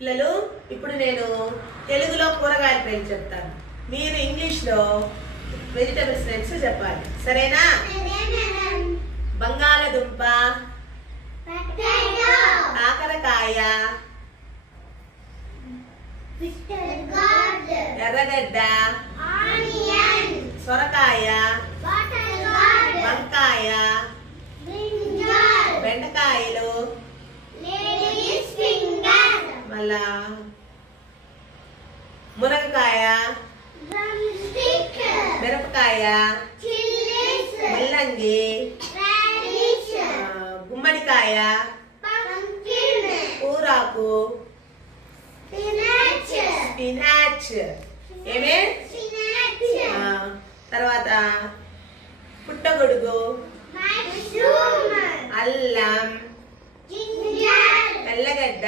పిల్లలు ఇప్పుడు నేను తెలుగులో కూరగాయల పేర్లు చెప్తాను. మీరు ఇంగ్లీష్ లో వెజిటబుల్స్ నేమ్స్ చెప్పాలి. సరేనా? బంగాళదుంప, కాకరకాయ, ఎర్రగడ్డ, సొరకాయ, వంకాయ, బెండకాయలు, మళ్ళా మునగకాయ, మిరపకాయ, ముల్లంగి, గుమ్మడికాయ, కూరాకు, స్పినాచ్, ఏమే తర్వాత పుట్టగొడుగు, అల్లం, తెల్లగడ్డ,